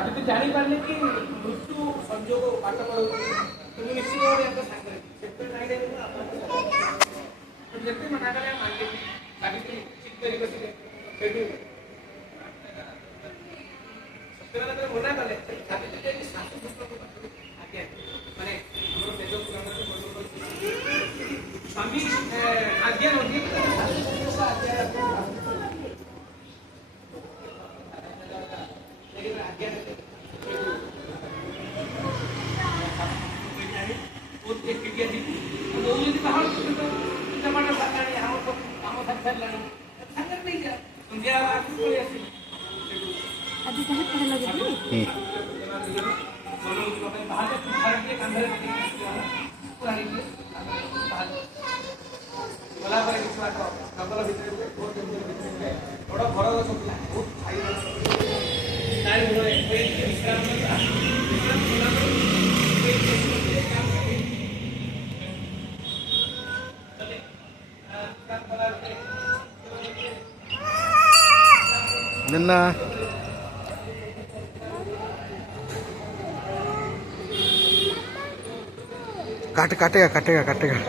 सावित्री जानी पारले कि मृत्यु संजोग बात पड़ो तुम निश्चित भाव में सागर सेक्टर नहीं दे जेते मना करे मानते सावित्री ठीक करी बसिले सेठू सत्यवान तो मना कले सावित्री जे सासु पुस्तक आज्ञा माने हमर वेद पुराण को स्वामी आज्ञा नदी सासु आज्ञा निन्ना काटेगा